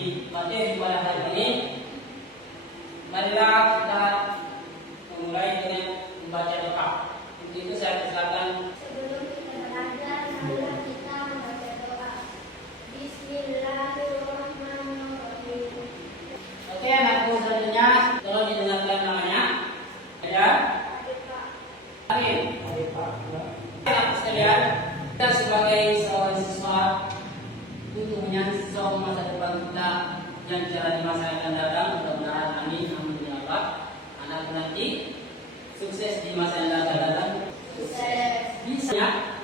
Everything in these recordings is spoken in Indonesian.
mengikuti materi pada hari ini, marilah kita memulai dengan membaca doa. Untuk itu saya persilakan. Sebelum kita belajar, marilah kita membaca doa. Bismillahirrahmanirrahim. Oke, anakku selanjutnya tolong didengarkan namanya. Ya. Amin. Anak sekalian, kita sebagai seorang siswa untuk menyambut masa depan kita yang cerah di masa yang akan datang, mudah-mudahan amin ya Allah. Anakku nanti sukses di masa yang akan datang. Sukses. Bisa.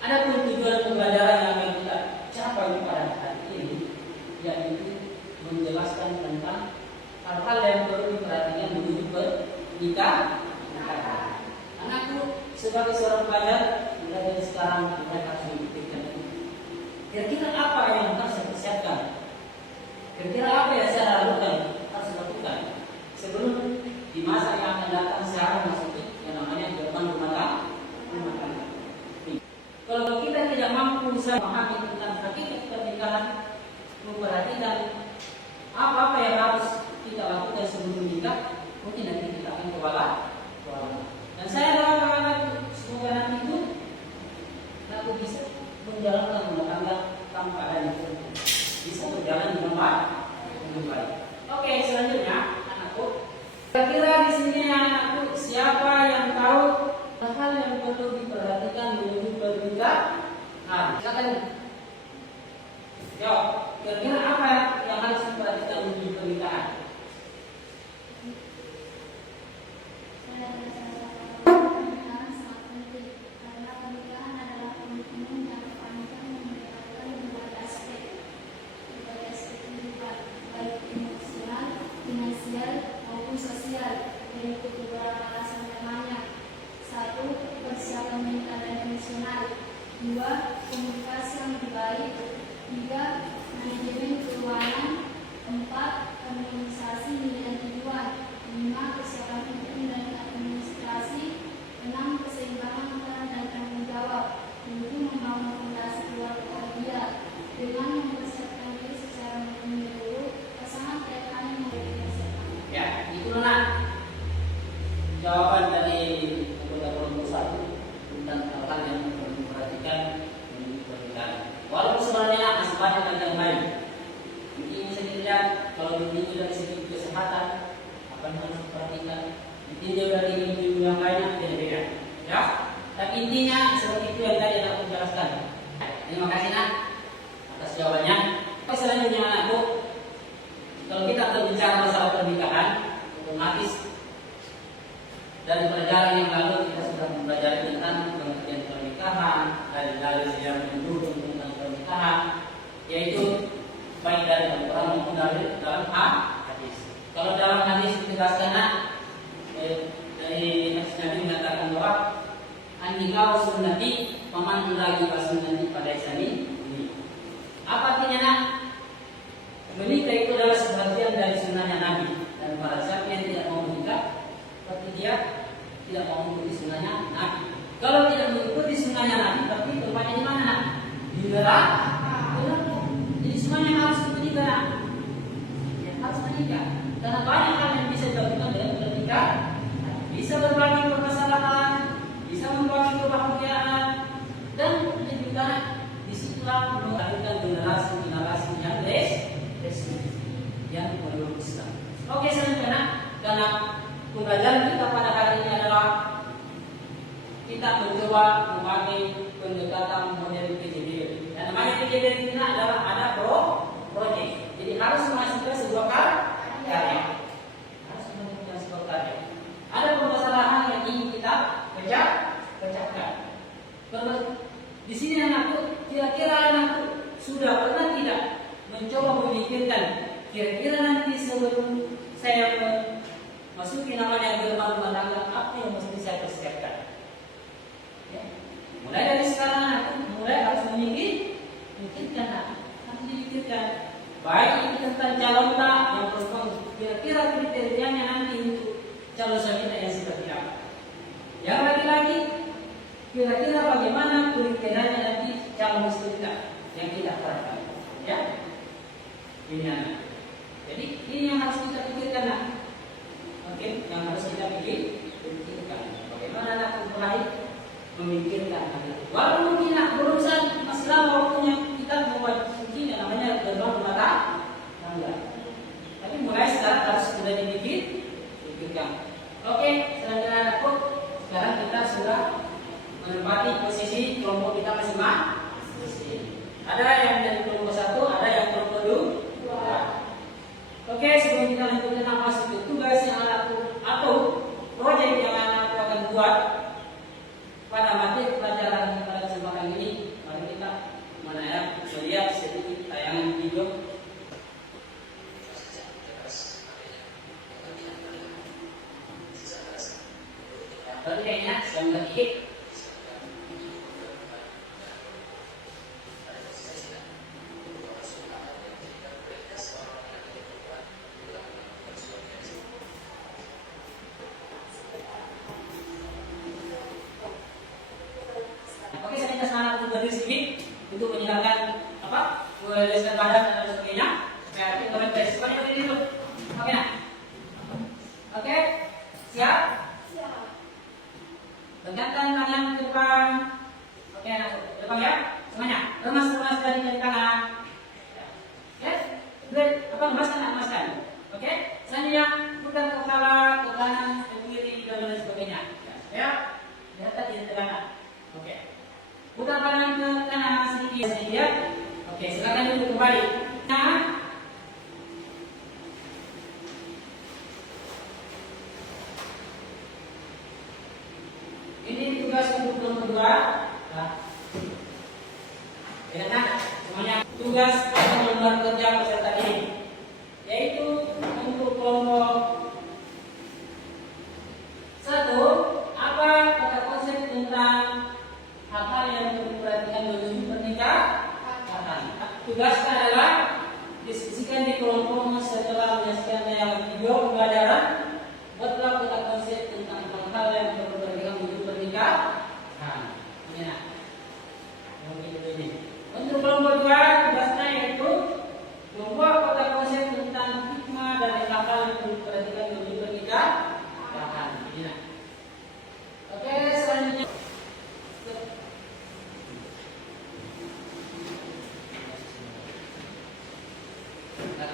Ada pun tujuan pembelajaran yang akan kita capai pada hari ini, yaitu menjelaskan tentang hal-hal yang perlu diperhatikan menuju pernikahan. Anakku sebagai seorang pelajar, mulai dari sekarang mereka harus memikirkan kira-kira apa yang harus saya persiapkan, kira-kira apa yang saya harus lakukan sebelum di masa yang akan datang saya memasuki yang namanya zaman rumah tangga. Kalau kita tidak mampu memahami tentang hakikat pernikahan, memperhatikan apa-apa yang harus kita lakukan sebelum menikah, mungkin nanti kita akan kewalahan. Dan saya doakan anakku semoga nanti itu aku bisa menjalankan rumah tangga tanpa adanya perempuan, bisa berjalan dengan baik. Oke, selanjutnya anakku, kira-kira di sini anakku siapa yang tahu hal yang perlu diperhatikan menuju pernikahan? Silakan. Yo, kira-kira apa yang harus diperhatikan menuju pernikahan? Jawaban dari anggota kelompok 1 tentang hal-hal yang perlu diperhatikan menuju pernikahan. Walaupun sebenarnya masih banyak yang lain. Ini saya lihat kalau ditinjau dari segi kesehatan, apa yang harus diperhatikan. Ditinjau dari ilmu yang lain beda-beda. Ya, tapi intinya seperti itu yang tadi aku jelaskan. Terima kasih nak atas jawabannya. Selanjutnya anakku, kalau kita berbicara masalah pernikahan, otomatis dari pelajaran yang lalu kita sudah mempelajari tentang pengertian pernikahan, dalil-dalil yang mendukung tentang pernikahan, yaitu baik dari Al-Quran maupun dari dalam hadis. Kalau dalam hadis ditegaskan dari hadis Nabi mengatakan bahwa an-nikahu sunnati faman lagi sunnati pada isani. Apa artinya nak? Menikah itu adalah sebagian dari sunnahnya Nabi, dan para siapa yang tidak mau menikah berarti dia tidak mau mengikuti sunnahnya Nabi. Kalau tidak mengikuti sunnahnya Nabi, berarti tempatnya di mana? Di neraka. Jadi semuanya harus menikah. Ya, harus menikah. Karena banyak hal yang bisa dilakukan dengan menikah. Bisa berbagi permasalahan, bisa membagi kebahagiaan, dan juga disitulah melahirkan generasi yang resmi, yang menurut Islam. Oke, selanjutnya karena pembelajaran kita pada hari ini adalah kita mencoba memakai pendekatan model PJDL. Dan namanya PJDL ini adalah ada project. Jadi harus menghasilkan sebuah karya. Harus menghasilkan sebuah karya. Ada permasalahan yang ingin kita pecahkan. Di sini anakku, kira-kira anakku sudah pernah tidak mencoba memikirkan kira-kira nanti sebelum saya masuki namanya gerbang rumah tangga, apa yang mesti saya persiapkan? Ya. Mulai dari sekarang aku mulai harus memikirkan, harus dipikirkan. Baik itu tentang calon tak yang perempuan, kira-kira kriterianya nanti untuk calon suami kita yang seperti apa? Yang laki-laki, kira-kira bagaimana kriterianya nanti calon istri kita yang kita harapkan? Ya. Ini anak. Jadi ini yang harus kita pikirkan nak. Oke, yang harus kita pikirkan. Bagaimana anak mulai memikirkan hal itu. Walaupun mungkin nak berurusan masih lama waktunya kita membuat mungkin yang namanya gerbang rumah tangga. Tapi mulai sekarang harus sudah dipikirkan. Oke, selanjutnya anakku, sekarang kita sudah menempati posisi kelompok kita masing-masing. Ada yang dari kelompok 1, ada yang kelompok 2. Oke, sebelum kita lanjutkan apa itu tugas yang anakku atau proyek yang anakku akan buat pada materi pelajaran pada kesempatan ini, mari kita melihat sedikit tayangan video. Lalu kayaknya yang ketiga. Oke, saya minta semangat untuk berdiri sedikit untuk menghilangkan apa? Melesatkan badan dan sebagainya. Supaya kita berbaik. Semuanya berdiri dulu. Oke, nah. Oke, siap? Tegakkan tangan ke depan. Oke, nah, depan ya. Semuanya. Remas dari tangan. Ya. Lemaskan. Oke. Selanjutnya putar kepala ke kanan, ke kiri dan lain sebagainya. Ya. Lihat tidak tegangan. Oke. Putar kanan ke kanan sedikit. Oke, silakan duduk kembali. Nah, ini tugas untuk kelompok 2. Nah, semuanya tugas atau lembar kerja peserta ini, yaitu untuk kelompok 1, apa kata konsep tentang hal-hal yang perlu diperhatikan menuju pernikahan. Tugasnya adalah diskusikan di kelompok setelah menyaksikan tayangan video pembelajaran. Buatlah kata konsep tentang hal-hal yang perlu diperhatikan menuju pernikahan. Ini nak. Mungkin ini. Untuk kelompok 2, tugasnya yaitu membuat kata konsep tentang hikmah dari hal-hal yang perlu diperhatikan menuju pernikahan. Ini nak. Oke, selanjutnya.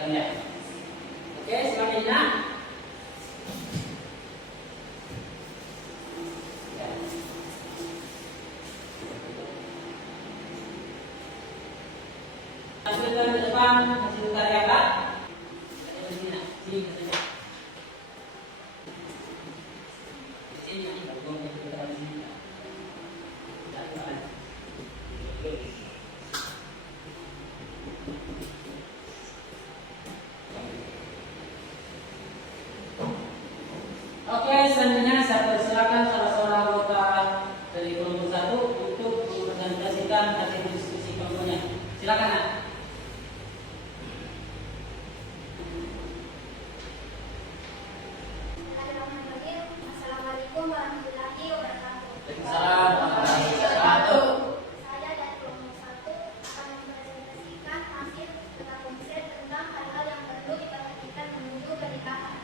Ya. Oke, selanjutnya. Ya. Hasilkan ke depan, hasil karya Kak. Di sini, sini. Di sini, kita di sini. Oke, selanjutnya saya persilakan salah seorang anggota dari kelompok 1 untuk mempresentasikan hasil diskusi kelompoknya. Silakan, Nak. Assalamualaikum warahmatullahi wabarakatuh. Waalaikumsalam warahmatullahi wabarakatuh. Saya dari kelompok 1 akan mempresentasikan hasil kata konsep tentang hal-hal yang perlu diperhatikan menuju pernikahan.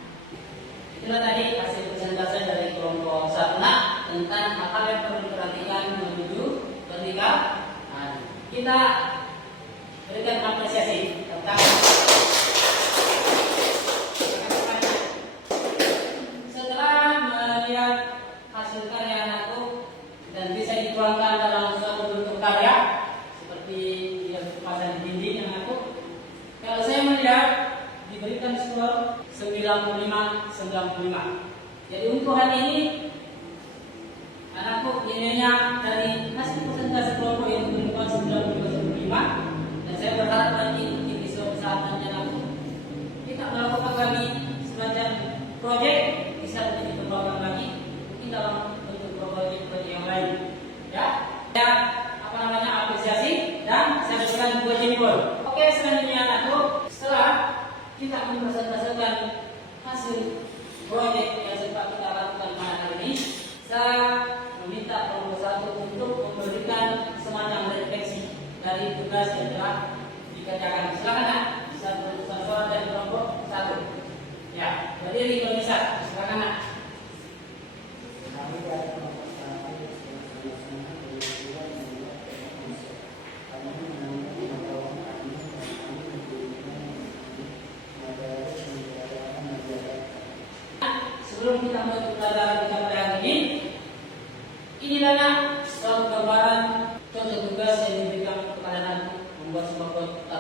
Itulah tadi hasil presentasi dari kelompok 1 tentang hal-hal yang perlu diperhatikan menuju pernikahan. Kita berikan apresiasi tentang setelah melihat hasil karya anakku dan bisa dituangkan dalam suatu bentuk karya seperti yang terpasang di dinding anakku. Kalau saya melihat diberikan skor 95. Jadi untuk hari ini anakku nilainya dari hasil presentasi kelompok yang diberikan 95. Dan saya berharap nanti di suatu saat nanti anakku kita melakukan lagi semacam proyek bisa menjadi perkembangan lagi mungkin dalam bentuk proyek yang lain. Ya, apresiasi dan saya berikan 2 jempol. Oke, selanjutnya anakku, setelah kita mempresentasikan hasil proyek yang sempat kita lakukan pada hari ini, saya meminta kelompok 1 untuk memberikan semacam refleksi dari tugas yang telah dikerjakan. Silakan, Nak. Bisa berdiri kalau bisa. Silakan nak. Sebelum kita menutup pelajaran kita pada hari ini, inilah nak suatu gambaran contoh tugas yang diberikan kepada anak membuat sebuah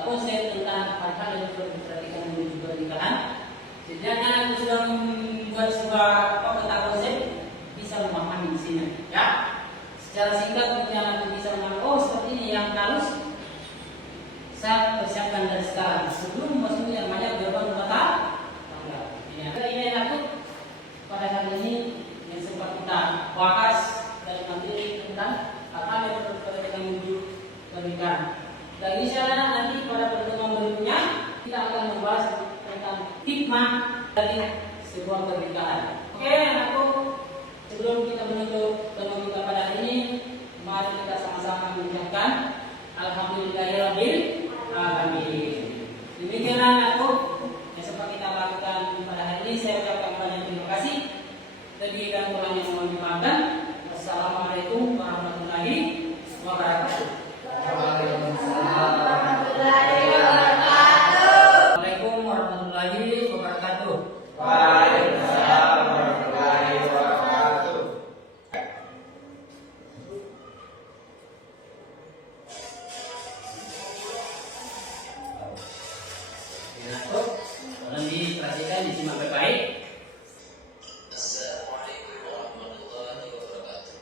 konsep tentang hal-hal yang perlu diperhatikan menuju pernikahan. Jadi anak sudah membuat sebuah peta konsep, bisa memahami di sini, ya. Secara singkat mungkin anak bisa memahami, oh seperti ini yang harus saya persiapkan dari sekarang sebelum masuk yang namanya gerbang rumah tangga. Ini aku pada hari ini yang sempat kita bahas dari materi tentang hal-hal yang berkaitan menuju pernikahan. Dan insyaallah nanti pada pertemuan berikutnya kita akan membahas tentang hikmah dari sebuah pernikahan. Oke, anakku, sebelum kita menutup pertemuan kita pada hari ini, mari kita sama-sama mengucapkan alhamdulillahirabbil alamin. Demikianlah anakku yang sempat kita lakukan pada hari ini. Saya ucapkan banyak terima kasih. Lebih dan kurangnya mohon dimaafkan. Wassalamualaikum warahmatullahi wabarakatuh. Waalaikumsalam warahmatullahi wabarakatuh. Waalaikumsalam warahmatullahi wabarakatuh. Waalaikumsalam warahmatullahi wabarakatuh. Tolong diperhatikan, disimak baik-baik. Assalamualaikum warahmatullahi wabarakatuh.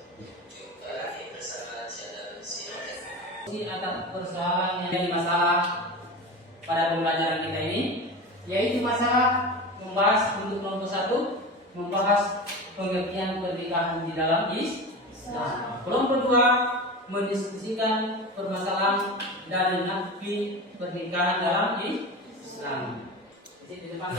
Jumpa lagi bersama channel Siaran. Ini atas persoalan yang jadi masalah pada pembelajaran kita ini, yaitu masalah membahas untuk kelompok 1, membahas pengertian pernikahan di dalam Islam. Kelompok 2 mendiskusikan permasalahan dari nafi pernikahan dalam Islam. Di depan.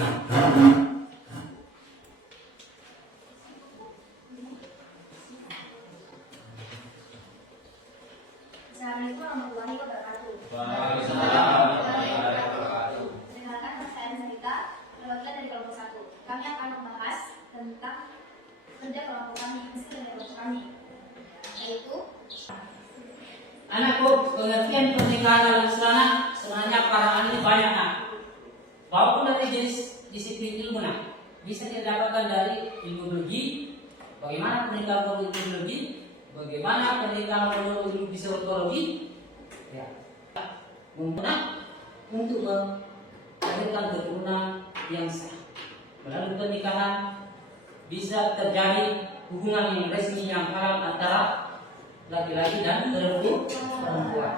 Assalamualaikum warahmatullahi wabarakatuh. Waalaikumsalam warahmatullahi wabarakatuh. Perkenalkan, nama saya Anissa, perwakilan dari kelompok 1. Kami akan membahas tentang kerja kelompok kami, meski dari kelompok kami, yaitu Anakku, pengertian pernikahan dalam Islam sebenarnya parahan ini banyak nak. Walaupun dari jenis disiplin ilmu nak, bisa didapatkan dari ilmu biologi, bagaimana pernikahan menurut ilmu biologi, bagaimana pernikahan menurut ilmu psikologi, ya. Untuk melahirkan keturunan yang sah. Melalui pernikahan bisa terjadi hubungan yang resmi yang halal antara laki-laki dan perempuan.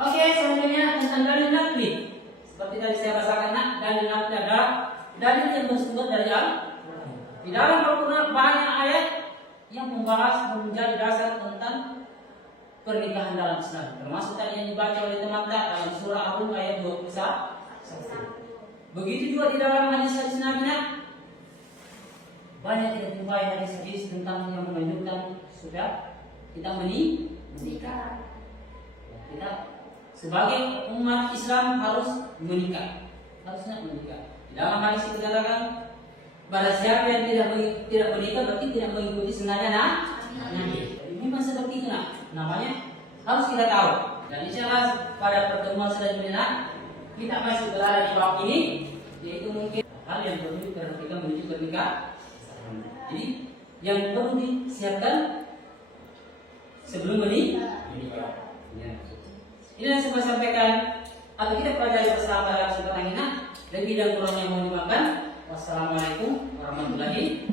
Oke, selanjutnya tentang dalil nafli. Seperti tadi saya bahasakan nak, dalil nafli adalah dalil yang bersumber dari Al-Quran. Di dalam Al-Quran banyak ayat yang membahas menjadi dasar tentang pernikahan dalam Islam. Termasuk tadi yang dibaca oleh teman dalam surah Ar-Rum ayat 21. Begitu juga di dalam hadis-hadis Nabi nak, banyak yang dijumpai hadis-hadis tentang yang menunjukkan sudah kita menikah. Kita sebagai umat Islam harus menikah, harusnya menikah. Di dalam hadis itu dikatakan, pada siapa yang tidak menikah berarti tidak mengikuti sunnahnya Nabi. Jadi memang seperti itu nak. Namanya harus kita tahu. Dan insyaallah pada pertemuan selanjutnya kita masih berada di bab ini, yaitu mungkin hal yang perlu diperhatikan menuju pernikahan. Jadi yang perlu disiapkan sebelum menikah. Ya. Ini yang saya sampaikan atau kita pelajari bersama dalam kesempatan ini. Lebih dan kurangnya mohon dimaafkan. Wassalamualaikum warahmatullahi